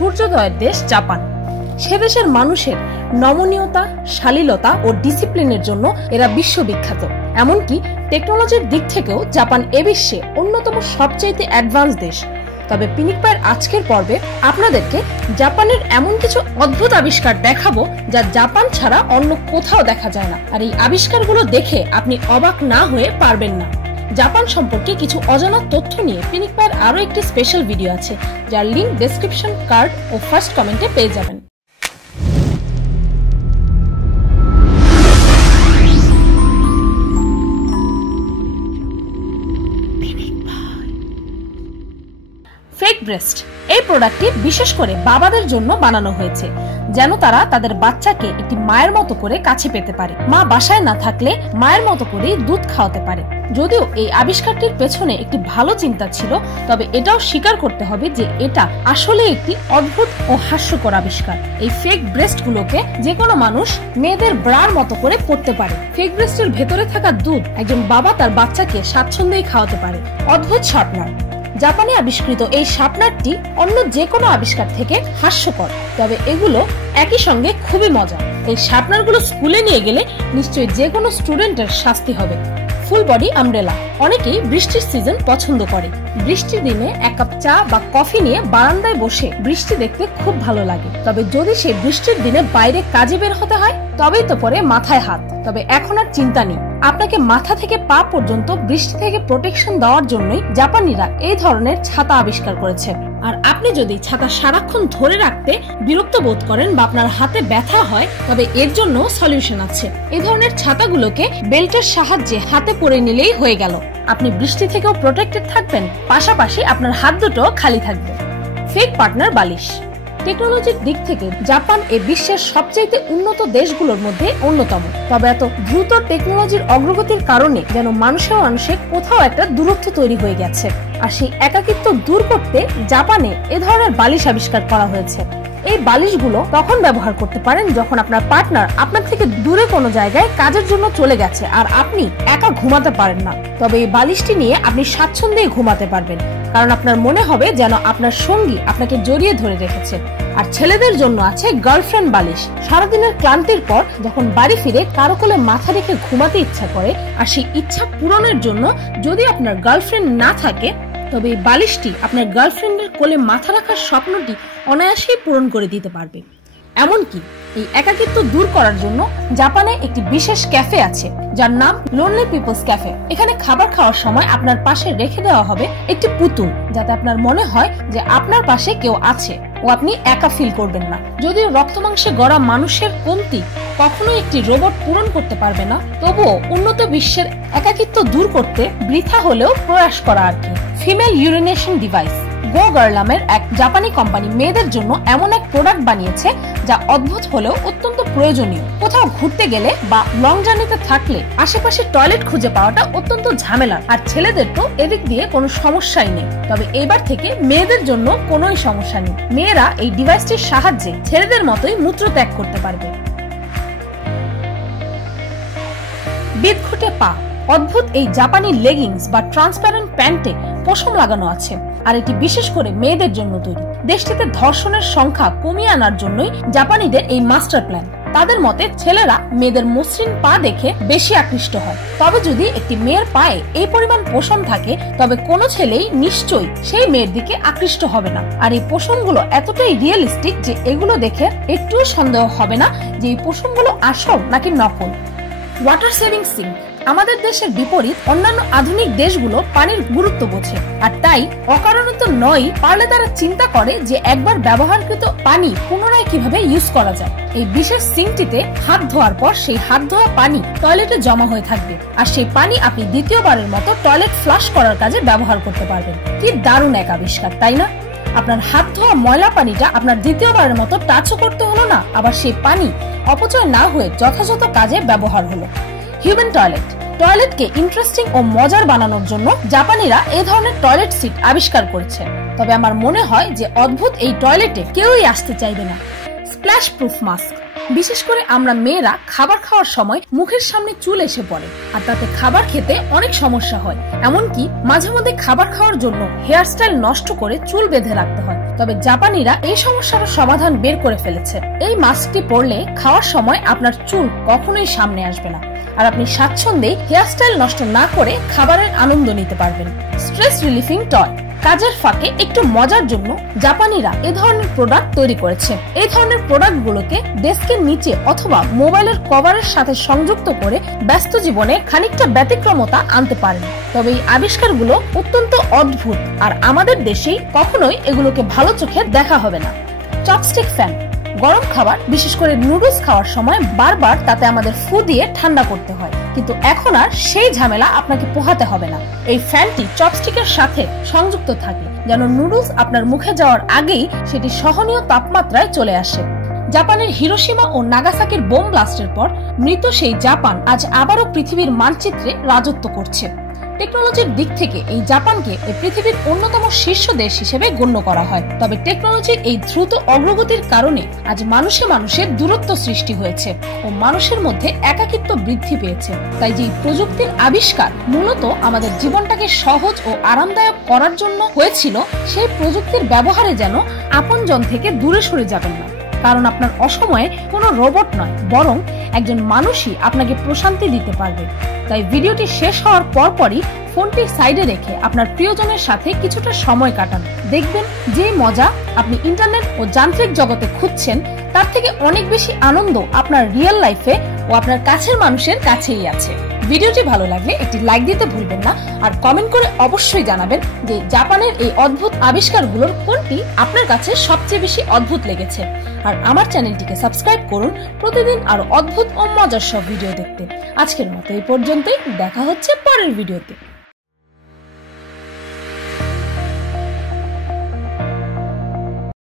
সূর্যোদয়ের দেশ জাপান। সে দেশের মানুষের নমনীয়তা, শালীলতা ও ডিসিপ্লিনের জন্য এরা বিশ্ববিখ্যাত। এমনকি টেকনোলজির দিক থেকেও জাপান এ বিশ্বে অন্যতম সবচাইতে অ্যাডভান্স দেশ। তবে পিনিক পায়ের আজকের পর্বে আপনাদেরকে জাপানের এমন কিছু অদ্ভুত আবিষ্কার দেখাবো যা জাপান ছাড়া অন্য কোথাও দেখা যায় না। আর এই আবিষ্কারগুলো দেখে আপনি অবাক না হয়ে পারবেন না। জাপান সম্পর্কে কিছু অজানা তথ্য নিয়ে পিনিক পায়ের আরও একটি স্পেশাল ভিডিও আছে, যার লিঙ্ক ডেসক্রিপশন কার্ড ও ফার্স্ট কমেন্টে পেয়ে যাবেন। ফেক ব্রেস্ট এই প্রোডাক্টটি বিশেষ করে বাবাদের জন্য বানানো হয়েছে। যেন তারা তাদের বাচ্চাকে একটি মায়ের মতো করে কাছে পেতে পারে। মা বাসায় না থাকলে মায়ের মতো করে দুধ খাওয়াতে পারে। যদিও এই আবিষ্কারটির পেছনে একটি ভালো চিন্তা ছিল, তবে এটাও স্বীকার করতে হবে যে এটা আসলে একটি অদ্ভুত ও হাস্যকর আবিষ্কার। এই ফেক ব্রেস্ট গুলোকে যে কোনো মানুষ মেয়েদের ব্রার মতো করে পড়তে পারে। ফেক ব্রেস্টের ভেতরে থাকা দুধ একজন বাবা তার বাচ্চাকে স্বাচ্ছন্দ্যেই খাওয়াতে পারে। অদ্ভুত শার্পনার জাপানে আবিষ্কৃত এই শার্পনারটি অন্য যে কোনো আবিষ্কার থেকে হাস্যকর। তবে এগুলো একই সঙ্গে খুবই মজা। এই শার্পনারগুলো স্কুলে নিয়ে গেলে নিশ্চয়ই যে কোনো স্টুডেন্টের শাস্তি হবে। Full body umbrella. অনেকেই বৃষ্টির সিজন পছন্দ করে। বৃষ্টির দিনে এক কাপ চা বা কফি নিয়ে বারান্দায় বসে বৃষ্টি দেখতে খুব ভালো লাগে। তবে যদি সে বৃষ্টির দিনে বাইরে কাজে বের হতে হয়, তবেই তো পরে মাথায় হাত। তবে এখন আর চিন্তা নেই। আপনাকে মাথা থেকে পা পর্যন্ত বৃষ্টি থেকে প্রোটেকশন দেওয়ার জন্যই জাপানিরা এই ধরনের ছাতা আবিষ্কার করেছে। আর আপনি যদি ছাতা সারাক্ষণ ধরে রাখতে বিরক্ত বোধ করেন বা আপনার হাতে ব্যথা হয়, তবে এর জন্য সলিউশন আছে। এ ধরনের ছাতাগুলোকে বেল্টের সাহায্যে হাতে পরে নিলেই হয়ে গেল। আপনি বৃষ্টি থেকেও প্রোটেক্টেড থাকবেন, পাশাপাশি আপনার হাত দুটো খালি থাকবে। ফেক পার্টনার বালিশ। টেকনোলজির দিক থেকে জাপান এ বিশ্বের সবচাইতে উন্নত দেশগুলোর মধ্যে অন্যতম। তবে এত দ্রুত টেকনোলজির অগ্রগতির কারণে যেন মানুষের মানুষে কোথাও একটা দূরত্ব তৈরি হয়ে গেছে। আর সেই একাকিত্ব দূর করতে জাপানে এ ধরনের বালিশ আবিষ্কার করা হয়েছে। এই বালিশগুলো তখন ব্যবহার করতে পারেন যখন আপনার পার্টনার আপনার থেকে দূরে কোনো জায়গায় কাজের জন্য চলে গেছে আর আপনি একা ঘুমাতে পারেন না। তবে এই বালিশটি নিয়ে আপনি স্বাচ্ছন্দ্যে ঘুমাতে পারবেন। কারণ আপনার মনে হবে যেন আপনার সঙ্গী আপনাকে জড়িয়ে ধরে রেখেছে। আর ছেলেদের জন্য আছে গার্লফ্রেন্ড বালিশ। সারাদিনের ক্লান্তির পর যখন বাড়ি ফিরে কারও কোলে মাথা রেখে ঘুমাতে ইচ্ছা করে, আর সেই ইচ্ছা পূরণের জন্য যদি আপনার গার্লফ্রেন্ড না থাকে, তবে এই বালিশটি আপনার গার্লফ্রেন্ডের কোলে মাথা রাখার স্বপ্নটি অনায়াসেই পূরণ করে দিতে পারবে। এমনকি এই একাকিত্ব দূর করার জন্য জাপানে একটি বিশেষ ক্যাফে আছে, যার নাম লোনলি পিপলস ক্যাফে এখানে খাবার খাওয়ার সময় আপনার পাশে রেখে দেওয়া হবে একটি পুতুল, যাতে আপনার মনে হয় যে আপনার পাশে কেউ আছে ও আপনি একা ফিল করবেন না। যদিও রক্তমাংসে গড়া মানুষের কমতি কখনোই একটি রোবট পূরণ করতে পারবে না, তবুও উন্নত বিশ্বের একাকিত্ব দূর করতে বৃথা হলেও প্রয়াস করা আর কি। ফিমেল ইউরিনেশন ডিভাইস গো গার্লামের এক জাপানি কোম্পানি মেয়েদের জন্য এমন এক প্রোডাক্ট বানিয়েছে যা অদ্ভুত হলেও অত্যন্ত প্রয়োজনীয়। কোথাও ঘুরতে গেলে বা লং জার্নিতে থাকলে আশেপাশে টয়লেট খুঁজে পাওয়াটা অত্যন্ত ঝামেলা আর ছেলেদের তো এদিক দিয়ে কোনো সমস্যাই নেই। তবে এবার থেকে মেয়েদের জন্য কোনোই সমস্যা নেই। মেয়েরা এই ডিভাইসটির সাহায্যে ছেলেদের মতোই মূত্র ত্যাগ করতে পারবে। বিদঘুটে পা। অদ্ভুত এই জাপানি লেগিংস বা ট্রান্সপারেন্ট প্যান্টে পশম লাগানো আছে। আর এটি বিশেষ করে মেয়েদের জন্য তৈরি। দেশটিতে ধর্ষণের সংখ্যা কমিয়ে আনার জন্যই জাপানিদের এই মাস্টার প্ল্যান। তাদের মতে ছেলেরা মেয়েদের মসৃণ পা দেখে বেশি আকৃষ্ট হয়। তবে যদি একটি মেয়ের পায়ে এই পরিমাণ পোষণ থাকে, তবে কোনো ছেলেই নিশ্চয়ই সেই মেয়ের দিকে আকৃষ্ট হবে না। আর এই পোষণগুলো এতটাই রিয়েলিস্টিক যে এগুলো দেখে একটুও সন্দেহ হবে না যে এই পোষণগুলো আসল নাকি নকল। ওয়াটার সেভিং সিঙ্ক আমাদের দেশের বিপরীত অন্যান্য আধুনিক দেশগুলো পানির গুরুত্ব বোঝে। আর তাই অকারণে তো নয় পারলে তারা চিন্তা করে যে একবার ব্যবহারকৃত পানি পুনরায় কীভাবে ইউজ করা যায়। এই বিশেষ সিঙ্কটিতে হাত ধোয়ার পর সেই হাত ধোয়া পানি টয়লেটে জমা হয়ে থাকবে। আর সেই পানি আপনি দ্বিতীয়বারের মতো টয়লেট ফ্লাশ করার কাজে ব্যবহার করতে পারবেন। কি দারুণ এক আবিষ্কার, তাই না? আপনার হাত ধোয়া ময়লা পানিটা আপনার দ্বিতীয়বারের মতো টাচও করতে হলো না, আবার সেই পানি অপচয় না হয়ে যথাযথ কাজে ব্যবহার হলো। Human toilet. টয়লেটকে ইন্টারেস্টিং ও মজার বানানোর জন্য জাপানিরা এ ধরনের টয়লেট সিট আবিষ্কার করেছে। তবে আমার মনে হয় যে অদ্ভুত এই টয়লেটে কেউই আসতে চাইবে না। Splash proof mask. বিশেষ করে আমরা মেয়েরা খাবার খাওয়ার সময় মুখের সামনে চুল এসে পড়ে, আর তাতে খাবার খেতে অনেক সমস্যা হয়। এমনকি মাঝে মধ্যে খাবার খাওয়ার জন্য হেয়ার স্টাইল নষ্ট করে চুল বেঁধে রাখতে হয়। তবে জাপানিরা এই সমস্যার সমাধান বের করে ফেলেছে। এই মাস্কটি পরলে খাওয়ার সময় আপনার চুল কখনোই সামনে আসবে না। আর আপনি স্বাচ্ছন্দ্যে হেয়ার স্টাইল নষ্ট না করে খাবারের আনন্দ নিতে পারবেন। স্ট্রেস রিলিফিং টয়। কাজের ফাঁকে একটু মজার জন্য জাপানিরা এ ধরনের প্রোডাক্ট তৈরি করেছে। এই ধরনের প্রোডাক্টগুলোকে ডেস্কের নিচে অথবা মোবাইলের কভারের সাথে সংযুক্ত করে ব্যস্ত জীবনে খানিকটা ব্যতিক্রমতা আনতে পারেন। তবে এই আবিষ্কারগুলো অত্যন্ত অদ্ভুত। আর আমাদের দেশেই কখনোই এগুলোকে ভালো চোখে দেখা হবে না। Chopstick fan. গরম খাবার, বিশেষ করে নুডলস খাওয়ার সময় বারবার তাতে আমাদের ফু দিয়ে ঠান্ডা করতে হয়। কিন্তু এখন আর সেই ঝামেলা আপনাকে পোহাতে হবে না। এই ফ্যানটি চপস্টিকের সাথে সংযুক্ত থাকে, যেন নুডলস আপনার মুখে যাওয়ার আগেই সেটি সহনীয় তাপমাত্রায় চলে আসে। জাপানের হিরোসীমা ও নাগাসাকির বোম ব্লাস্টের পর মৃত সেই জাপান আজ আবারও পৃথিবীর মানচিত্রে রাজত্ব করছে। টেকনোলজির দিক থেকে এই জাপানকে পৃথিবীর অন্যতম শীর্ষ দেশ হিসেবে গণ্য করা হয়। তবে টেকনোলজির এই দ্রুত অগ্রগতির কারণে আজ মানুষে মানুষের দূরত্ব সৃষ্টি হয়েছে ও মানুষের মধ্যে একাকিত্ব বৃদ্ধি পেয়েছে। তাই যে প্রযুক্তির আবিষ্কার মূলত আমাদের জীবনটাকে সহজ ও আরামদায়ক করার জন্য হয়েছিল, সেই প্রযুক্তির ব্যবহারে যেন আপনজন থেকে দূরে সরে যাবেন না। কারণ আপনার অসময়ে কোনো রোবট নয়, বরং একজন মানুষই আপনাকে প্রশান্তি দিতে পারবে। তাই ভিডিওটি শেষ হওয়ার পরপরই ফোনটি সাইডে রেখে আপনার প্রিয়জনের সাথে কিছুটা সময় কাটান। দেখবেন যে মজা আপনি ইন্টারনেট ও যান্ত্রিক জগতে খুঁজছেন, তার থেকে অনেক বেশি আনন্দ আপনার রিয়েল লাইফে ও আপনার কাছের মানুষের কাছেই আছে। ভিডিওটি ভালো লাগলে একটি লাইক দিতে ভুলবেন না আর কমেন্ট করে অবশ্যই জানাবেন যে জাপানের এই অদ্ভুত আবিষ্কারগুলোর কোনটি আপনার কাছে সবচেয়ে বেশি অদ্ভুত লেগেছে। আর আমার চ্যানেলটিকে সাবস্ক্রাইব করুন, প্রতিদিন আরও অদ্ভুত ও মজার সব ভিডিও দেখতে। আজকের মতো এই পর্যন্তই, দেখা হচ্ছে পরের ভিডিওতে